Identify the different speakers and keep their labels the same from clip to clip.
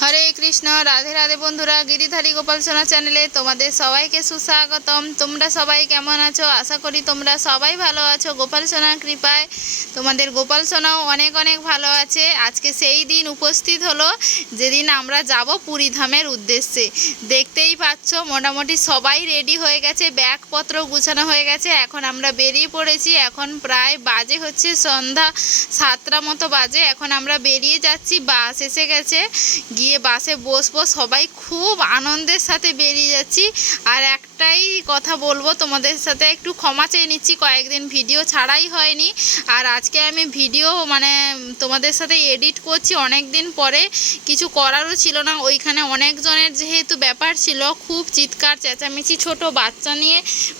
Speaker 1: হরে কৃষ্ণ, রাধে রাধে বন্ধুরা, গিরিধারী গোপাল সোনা চ্যানেলে তোমাদের সবাইকে সুস্বাগতম। তোমরা সবাই কেমন আছো? আশা করি তোমরা সবাই ভালো আছো। গোপাল সোনার কৃপায় তোমাদের গোপাল সোনাও অনেক অনেক ভালো আছে। আজকে সেই দিন উপস্থিত হলো যেদিন আমরা যাব পুরী ধামের উদ্দেশ্যে। দেখতেই পাচ্ছ, মোটামুটি সবাই রেডি হয়ে গেছে, ব্যাগপত্র গুছানো হয়ে গেছে। এখন আমরা বেরিয়ে পড়েছি। এখন প্রায় বাজে হচ্ছে সন্ধ্যা সাতটা মতো বাজে। এখন আমরা বেরিয়ে যাচ্ছি, বাস এসে গেছে। গিয়ে বাসে বসবো সবাই খুব আনন্দের সাথে বেরিয়ে যাচ্ছি। আর একটাই কথা বলব, তোমাদের সাথে একটু ক্ষমা চেয়ে নিচ্ছি, কয়েকদিন ভিডিও ছাড়াই হয়নি। আর আজকে আমি ভিডিও মানে তোমাদের সাথে এডিট করছি অনেক দিন পরে কিছু করারও ছিল না। ওইখানে অনেকজনের যেহেতু ব্যাপার ছিল, খুব চিৎকার, চেঁচামেচি, ছোট বাচ্চা নিয়ে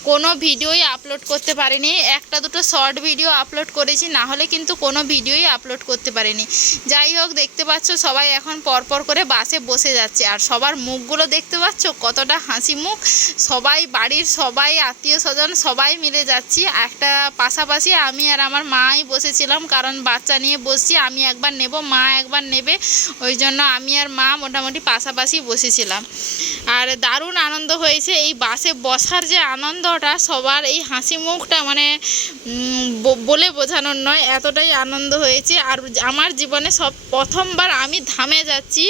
Speaker 1: কোনো ভিডিওই আপলোড করতে পারিনি। একটা দুটো শর্ট ভিডিও আপলোড করেছি, না হলে কিন্তু কোনো ভিডিওই আপলোড করতে পারিনি। যাই হোক, দেখতে পাচ্ছ সবাই এখন পরপর করে বাসে বসে যাচ্ছে। আর সবার মুখগুলো দেখতে পাচ্ছ, কতটা হাসি মুখ, সবাই বাড়ির সবাই, আত্মীয় স্বজন সবাই মিলে যাচ্ছি। একটা পাশাপাশি আমি আর আমার মাই বসেছিলাম, কারণ বাচ্চা নিয়ে বসছি, আমি একবার নেব, মা একবার নেবে, ওই জন্য আমি আর মা মোটামুটি পাশাপাশি বসেছিলাম। আর দারুণ আনন্দ হয়েছে, এই বাসে বসার যে আনন্দটা, সবার এই হাসি মুখটা মানে বলে বোঝানোর নয়, এতটাই আনন্দ হয়েছে। আর আমার জীবনে সব, প্রথমবার আমি ধামে যাচ্ছি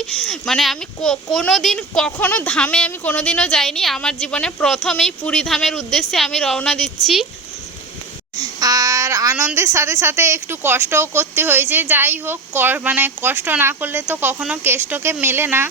Speaker 1: মানে আমি কোনো দিন কখনো ধামে আমি কোনো দিনও যাইনি, আমার জীবনে প্রথম এই পুরী ধামের উদ্দেশ্যে আমি রওনা দিচ্ছি। আর আনন্দের সাথে সাথে একটু কষ্টও করতে হয়েছে। যাই হোক মানে কষ্ট না করলে তো কখনো কেষ্টকে মেলে না।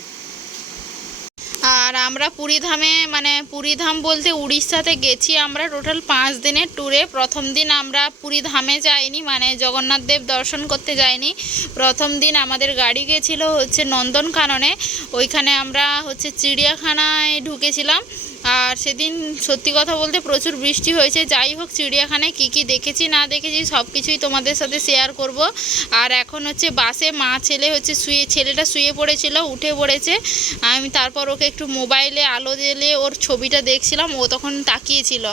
Speaker 1: আর আমরা পুরীধামে মানে পুরীধাম বলতে উড়িষ্যাতে গেছি আমরা টোটাল পাঁচ দিনের ট্যুরে প্রথম দিন আমরা পুরীধামে যাইনি মানে জগন্নাথ দেব দর্শন করতে যাইনি। প্রথম দিন আমাদের গাড়ি গেছিল হচ্ছে নন্দনকাননে। ওইখানে আমরা হচ্ছে চিড়িয়াখানায় ঢুকেছিলাম। আর সেদিন সত্যি কথা বলতে প্রচুর বৃষ্টি হয়েছে। যাই হোক, চিড়িয়াখানায় কী কী দেখেছি, না দেখেছি, সব কিছুই তোমাদের সাথে শেয়ার করব। আর এখন হচ্ছে বাসে মা ছেলে হচ্ছে শুয়ে, ছেলেটা শুয়ে পড়েছিল, উঠে পড়েছে। আমি তারপর ওকে একটু মোবাইলে আলো জ্বেলে ওর ছবিটা দেখছিলাম, ও তখন তাকিয়েছিল।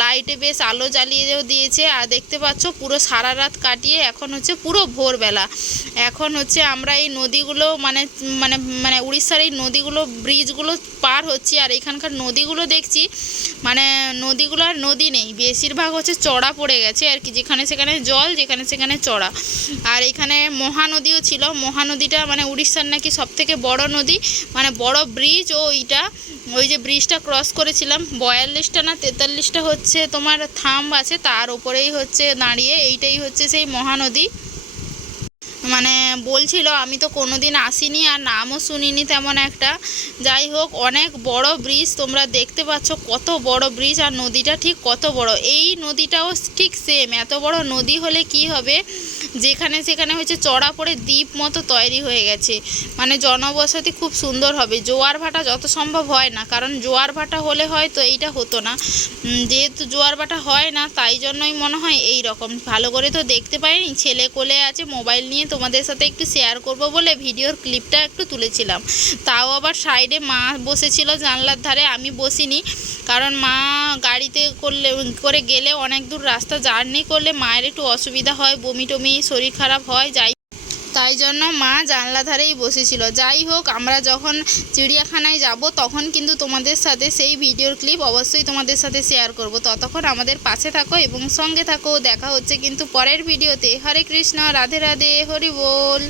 Speaker 1: লাইটে বেশ আলো জ্বালিয়েও দিয়েছে। আর দেখতে পাচ্ছ, পুরো সারা রাত কাটিয়ে এখন হচ্ছে পুরো ভোরবেলা। এখন হচ্ছে আমরা এই নদীগুলো মানে মানে মানে উড়িষ্যার এই নদীগুলো ব্রিজগুলো পার হচ্ছি। আর এখানকার নদীগুলো দেখছি মানে নদীগুলো আর নদী নেই, বেশিরভাগ হচ্ছে চড়া পড়ে গেছে আর কি, যেখানে সেখানে জল, যেখানে সেখানে চড়া। আর এখানে মহানদীও ছিল, মহানদীটা মানে উড়িষ্যার নাকি সব থেকে বড় নদী মানে বড় ব্রিজ ও ওইটা। ওই যে ব্রিজটা ক্রস করেছিলাম, বয়াল্লিশটা না তেতাল্লিশটা হচ্ছে তোমার থাম আছে, তার ওপরেই হচ্ছে দাঁড়িয়ে, এইটাই হচ্ছে সেই মহানদী। মানে বলছিল, আমি তো কোনো দিন আসিনি আর নামও শুনিনি তেমন একটা। যাই হোক, অনেক বড় ব্রিজ তোমরা দেখতে পাচ্ছ, কত বড় ব্রিজ আর নদীটা ঠিক কত বড়। এই নদীটাও ঠিক সেম এত বড় নদী হলে কি হবে? যেখানে সেখানে হচ্ছে চড়া পড়ে দ্বীপ মতো তৈরি হয়ে গেছে। মানে জনবসতি খুব সুন্দর হবে। জোয়ার ভাটা যত সম্ভব হয় না, কারণ জোয়ার ভাটা হলে হয়তো এইটা হতো না। যেহেতু জোয়ার ভাটা হয় না, তাই জন্যই মনে হয় এই রকম ভালো করে তো দেখতে পাইনি, ছেলে কোলে আছে, মোবাইল নিয়ে তোমাদের সাথে একটু শেয়ার করব বলে ভিডিওর ক্লিপটা একটু তুলেছিলাম। তাও আবার সাইডে মা বসেছিল জানলার ধারে, আমি বসিনি। কারণ মা গাড়িতে করলে, করে গেলে অনেক দূর রাস্তা জার্নি করলে মায়ের একটু অসুবিধা হয় বমি টমি শরীর খারাপ হয়, যাই তাই জন্য মা জানলা ধারেই বসেছিল। যাই হোক, আমরা যখন চিড়িয়াখানায় যাব, তখন কিন্তু তোমাদের সাথে সেই ভিডিওর ক্লিপ অবশ্যই তোমাদের সাথে শেয়ার করব। ততক্ষণ আমাদের পাশে থাকো এবং সঙ্গে থাকো। দেখা হচ্ছে কিন্তু পরের ভিডিওতে। হরে কৃষ্ণ, রাধে রাধে, হরি বল।